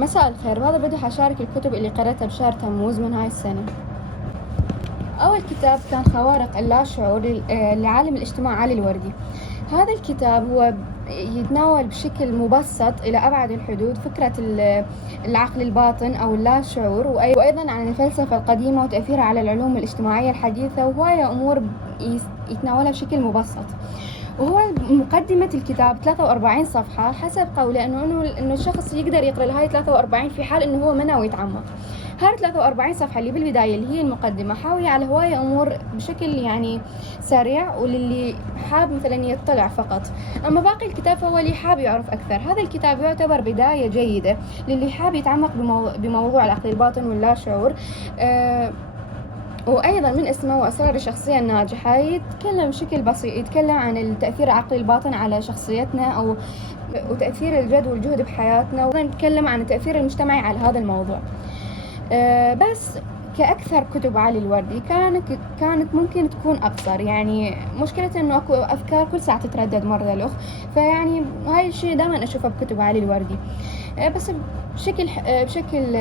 مساء الخير. بهذا الفيديو حشارك الكتب اللي قرأتها بشهر تموز من هاي السنة. أول كتاب كان خوارق اللاشعور لعالم الاجتماع علي الوردي. هذا الكتاب هو يتناول بشكل مبسط إلى أبعد الحدود فكرة العقل الباطن أو اللاشعور، وأيضا عن الفلسفة القديمة وتأثيرها على العلوم الاجتماعية الحديثة، وهواية أمور يتناولها بشكل مبسط. وهو مقدمة الكتاب 43 صفحة حسب قوله إنه الشخص يقدر يقرأ هاي 43 في حال إنه هو ما ناوي يتعمق. هاي 43 صفحة اللي بالبداية اللي هي المقدمة حاوية على هواية أمور بشكل يعني سريع، وللي حاب مثلا يطلع فقط. أما باقي الكتاب فهو اللي حاب يعرف أكثر. هذا الكتاب يعتبر بداية جيدة للي حاب يتعمق بموضوع العقل الباطن واللاشعور. وأيضا من اسمه وأسرار الشخصية الناجحة يتكلم بشكل بسيط، يتكلم عن التأثير العقلي الباطن على شخصيتنا وتأثير الجد والجهد بحياتنا، ونتكلم عن التأثير المجتمعي على هذا الموضوع. بس كأكثر كتب علي الوردي كانت ممكن تكون أقصر، يعني مشكلة إنه أكو أفكار كل ساعة تتردد مرة الأخ، فيعني هاي الشيء دائما أشوفه بكتب علي الوردي. بس بشكل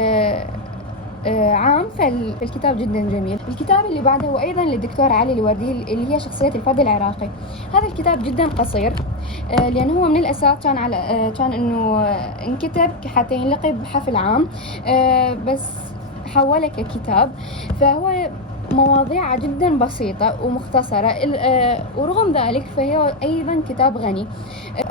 عام فالكتاب جدا جميل. الكتاب اللي بعده هو أيضا للدكتور علي الوردي اللي هي شخصية الفرد العراقي. هذا الكتاب جدا قصير، لأنه هو من الأساس كان إنه انكتب حتى ينلقي بحفل عام، بس حوله ككتاب. فهو مواضيع جدا بسيطة ومختصرة، ورغم ذلك فهي أيضا كتاب غني.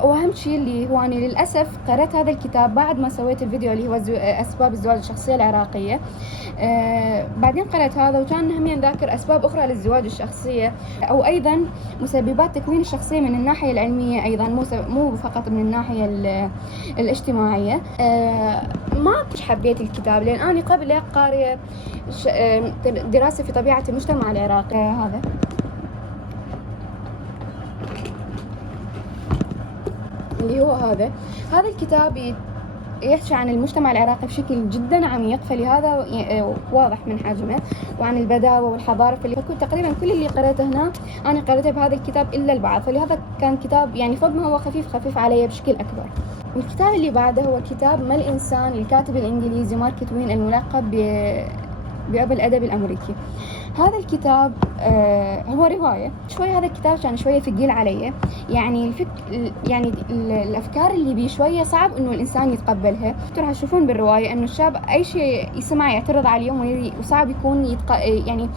وأهم شيء اللي هو أنا للأسف قرأت هذا الكتاب بعد ما سويت الفيديو اللي هو أسباب الزواج الشخصية العراقية. بعدين قرأت هذا وكان همي ذاكر أسباب أخرى للزواج الشخصية، أو أيضا مسببات تكوين الشخصية من الناحية العلمية، أيضا مو فقط من الناحية الاجتماعية. ما حبيت الكتاب لأن أنا قبل قارئة دراسة في طبيعة المجتمع العراقي. هذا اللي هو هذا الكتاب يحكي عن المجتمع العراقي بشكل جدا عميق، فلهذا واضح من حجمه، وعن البداوة والحضارة. فكنت تقريبا كل اللي قرأته هنا أنا قرأته بهذا الكتاب إلا البعض، فلهذا كان كتاب يعني فوق ما هو خفيف علي بشكل أكبر. والكتاب اللي بعده هو كتاب ما الإنسان للكاتب الإنجليزي مارك توين الملقب بأبو الأدب الأمريكي. هذا الكتاب هو رواية. هذا الكتاب كان شوية ثقيل علي، يعني يعني الأفكار اللي بيه شوية صعب إنه الإنسان يتقبلها. راح تشوفون بالرواية إنه الشاب أي شيء يسمع يعترض عليه، وصعب يكون يعني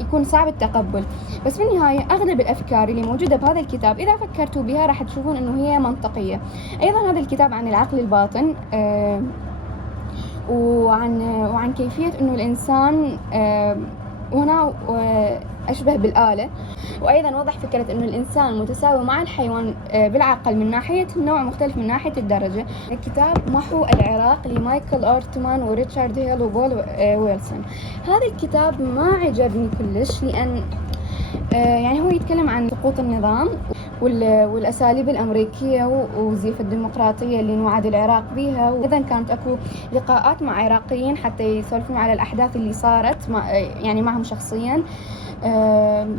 يكون صعب التقبل. بس في النهاية أغلب الأفكار اللي موجودة بهذا الكتاب إذا فكرتوا بها راح تشوفون إنه هي منطقية. أيضا هذا الكتاب عن العقل الباطن، وعن كيفية إنه الإنسان وهنا أشبه بالآلة. وأيضا وضح فكرة إنه الإنسان متساوي مع الحيوان بالعقل من ناحية النوع، مختلف من ناحية الدرجة. الكتاب محو العراق لمايكل أورتمان وريتشارد هيل وبول ويلسون. هذا الكتاب ما عجبني كلش، لأن يعني هو يتكلم عن سقوط النظام والأساليب الأمريكية وزيف الديمقراطية اللي نوعد العراق بها. وإذا كانت أكو لقاءات مع عراقيين حتى يسولفون على الأحداث اللي صارت يعني معهم شخصيا.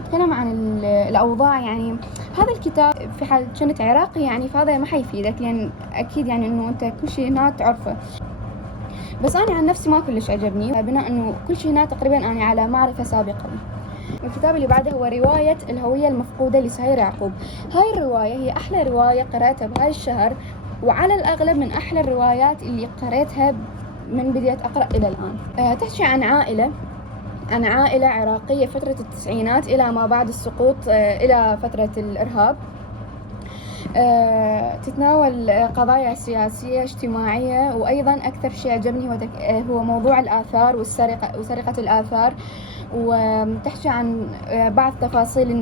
تكلم عن الأوضاع. يعني هذا الكتاب في حال كنت عراقي يعني فهذا ما حيفيدك، لأن أكيد يعني إنه أنت كل شيء هنا تعرفه. بس أنا عن نفسي ما كلش عجبني، بناء إنه كل شيء هنا تقريبا أنا على معرفة سابقة. الكتاب اللي بعده هو رواية الهوية المفقودة لسهير يعقوب. هاي الرواية هي أحلى رواية قرأتها بهاي الشهر، وعلى الأغلب من أحلى الروايات اللي قرأتها من بديت أقرأ إلى الآن. تحكي عن عائلة عراقية فترة التسعينات إلى ما بعد السقوط، إلى فترة الإرهاب. تتناول قضايا سياسية اجتماعية، وأيضا أكثر شيء عجبني هو موضوع الآثار وسرقة الآثار. وتحكي عن بعض تفاصيل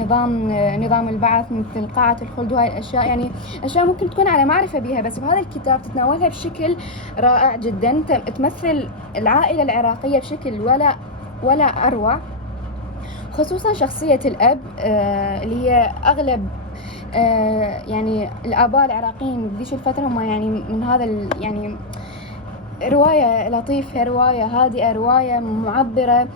نظام البعث مثل قاعة الخلد، وهاي الأشياء يعني أشياء ممكن تكون على معرفة بها، بس بهذا الكتاب تتناولها بشكل رائع جدا، تمثل العائلة العراقية بشكل ولا أروع، خصوصا شخصية الأب اللي هي أغلب يعني الآباء العراقيين بذيش الفترة هم يعني من هذا يعني رواية لطيفة، رواية هادئة، رواية معبرة،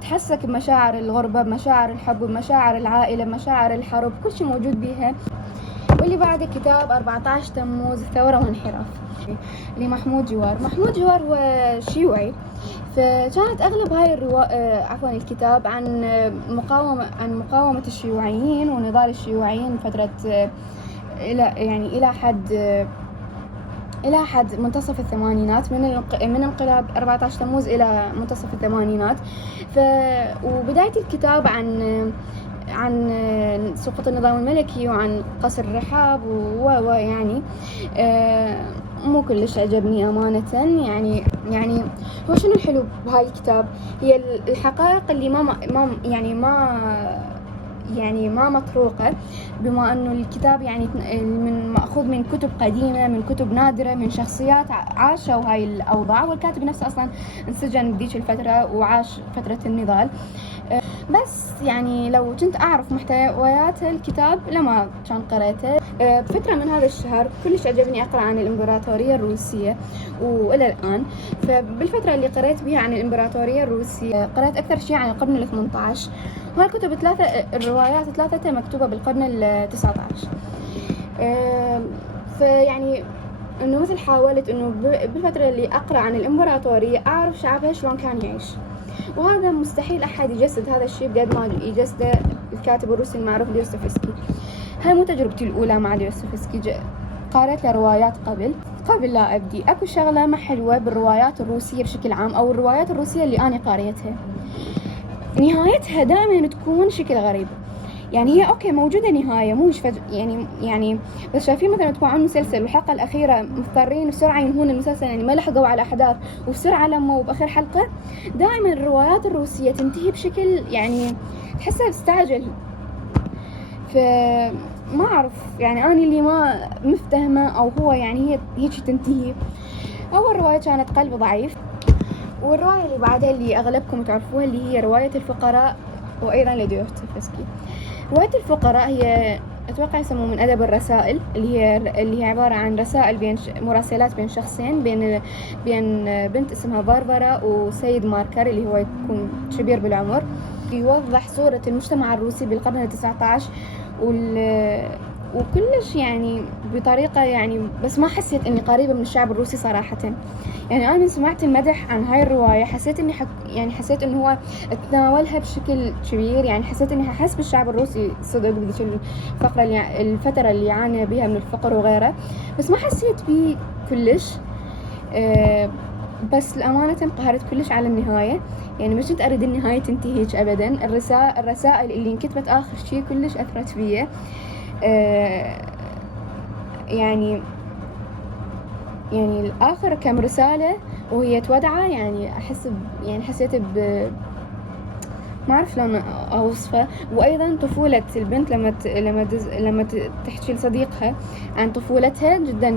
تحسك بمشاعر الغربة، بمشاعر الحب، بمشاعر العائلة، بمشاعر الحرب، كل شيء موجود بيها. واللي بعده كتاب 14 تموز الثورة وانحراف لمحمود جوار. محمود جوار هو شيوعي، فكانت أغلب هاي الكتاب عن مقاومة الشيوعيين ونضال الشيوعيين فترة إلى حد منتصف الثمانينات، من انقلاب 14 تموز إلى منتصف الثمانينات. وبداية الكتاب عن سقوط النظام الملكي وعن قصر الرحاب ويعني مو كلش عجبني أمانة. يعني هو شنو الحلو بهاي الكتاب؟ هي الحقائق اللي ما مطروقة، بما أنه الكتاب يعني مأخوذ من كتب قديمة، من كتب نادرة، من شخصيات عاشوا هاي الأوضاع، والكاتب نفسه أصلا انسجن بذيك الفترة وعاش فترة النضال. بس يعني لو كنت أعرف محتويات الكتاب لما كان قرأته. بفترة من هذا الشهر كلش عجبني أقرأ عن الإمبراطورية الروسية وإلى الآن. فبالفترة اللي قرأت بها عن الإمبراطورية الروسية قرأت أكثر شيء عن القرن ال18، وهالكتب الروايات ثلاثة مكتوبة بالقرن ال19. فيعني إنه مثل حاولت إنه بالفترة اللي أقرأ عن الإمبراطورية أعرف شعبها شلون كان يعيش، وهذا مستحيل أحد يجسد هذا الشيء بقد ما يجسده الكاتب الروسي المعروف ديوستويفسكي. هاي مو تجربتي الأولى مع ديوستويفسكي، قرأت له روايات قبل لا أبدي. أكو شغلة ما حلوة بالروايات الروسية بشكل عام، أو الروايات الروسية اللي أنا قاريتها، نهايتها دائما تكون شكل غريب. يعني هي أوكي موجودة نهاية، مو يعني بس شايفين مثلا تبعون مسلسل والحلقة الأخيرة مضطرين بسرعة ينهون المسلسل، يعني ما لحقوا على الأحداث وبسرعة لموا بآخر حلقة. دائما الروايات الروسية تنتهي بشكل يعني تحسها مستعجل. فما أعرف يعني أنا اللي ما مفتهمة، أو هو يعني هي هيك تنتهي. أول رواية كانت قلب ضعيف، والرواية اللي بعدها اللي أغلبكم تعرفوها اللي هي رواية الفقراء، وأيضا لديوستويفسكي. رواية الفقراء هي أتوقع يسموه من أدب الرسائل، اللي هي عبارة عن رسائل مراسلات بين شخصين، بين بنت اسمها باربرا وسيد ماركر اللي هو يكون كبير بالعمر. يوضح صورة المجتمع الروسي بالقرن ال19 وكلش يعني بطريقة يعني، بس ما حسيت إني قريبة من الشعب الروسي صراحة. يعني أنا من سمعت المدح عن هاي الرواية حسيت حسيت إنه هو تناولها بشكل كبير، يعني حسيت إني أحس بالشعب الروسي صدق بذيك الفترة اللي يعاني بها من الفقر وغيره، بس ما حسيت بيه كلش. بس الأمانة انقهرت كلش على النهاية، يعني مش كنت أريد النهاية تنتهي هيك أبدا. الرسائل اللي انكتبت آخر شيء كلش أثرت فيا. يعني الآخر كم رسالة وهي تودعة، يعني حسيت ما أعرف شلون أوصفه. وأيضا طفولة البنت لما تحكي لصديقها عن طفولتها جدا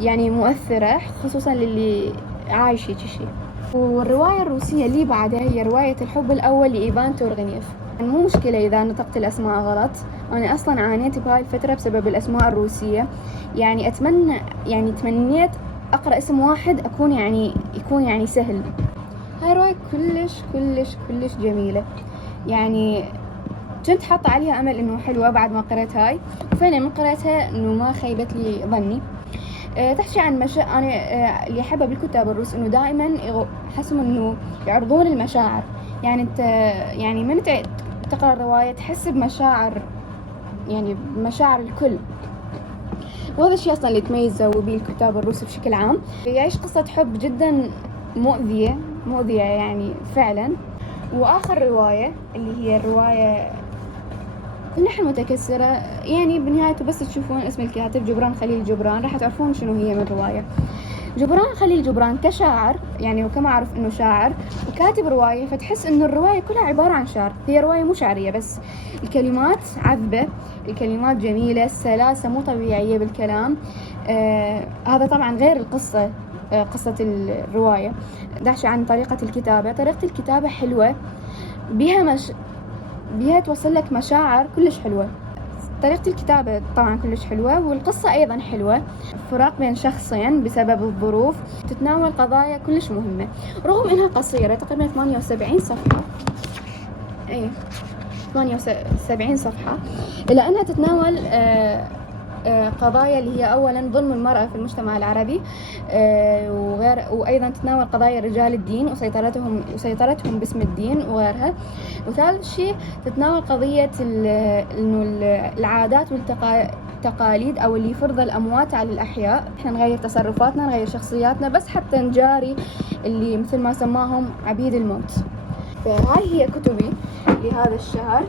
يعني مؤثرة، خصوصا للي عايش هيك شيء. والرواية الروسية اللي بعدها هي رواية الحب الأول لإيفان تورغنيف. يعني مو مشكلة إذا نطقت الأسماء غلط، أنا أصلا عانيت بهاي الفترة بسبب الأسماء الروسية. يعني تمنيت أقرأ اسم واحد يكون يعني سهل. هاي رواية كلش جميلة، يعني كنت حاطة عليها أمل إنه حلوة بعد ما قرأت هاي، وفعلا من قرأتها إنه ما خيبت لي ظني. تحكي عن أنا اللي أحبه بالكتاب الروس إنه دائما حسم إنه يعرضون المشاعر. يعني أنت يعني من تقرأ الرواية تحس بمشاعر، يعني مشاعر الكل، وهذا الشيء أصلا اللي تميزه به الكتاب الروسي بشكل عام. يعيش قصة حب جدا مؤذية يعني فعلا. وآخر رواية اللي هي الرواية اللحن متكسرة، يعني بنهايته بس تشوفون اسم الكاتب جبران خليل جبران راح تعرفون شنو هي من رواية. جبران خليل جبران كشاعر، يعني وكما أعرف إنه شاعر وكاتب رواية، فتحس إنه الرواية كلها عبارة عن شعر. هي رواية مو شعرية، بس الكلمات عذبة، الكلمات جميلة، السلاسة مو طبيعية بالكلام. هذا طبعا غير القصة. قصة الرواية داش عن طريقة الكتابة حلوة، بيها توصل لك مشاعر كلش حلوة. طريقة الكتابة طبعا كلش حلوة، والقصة أيضا حلوة. فراق بين شخصين بسبب الظروف، تتناول قضايا كلش مهمة رغم إنها قصيرة تقريبا 78 صفحة. 78 صفحة، إلى أنها تتناول قضايا اللي هي أولا ظلم المرأة في المجتمع العربي، وأيضا تتناول قضايا رجال الدين وسيطرتهم باسم الدين وغيرها. وثالث شيء تتناول قضية إنه العادات والتقاليد أو اللي يفرض الأموات على الأحياء. إحنا نغير تصرفاتنا، نغير شخصياتنا، بس حتى نجاري اللي مثل ما سماهم عبيد الموت. فهاي هي كتبي لهذا الشهر.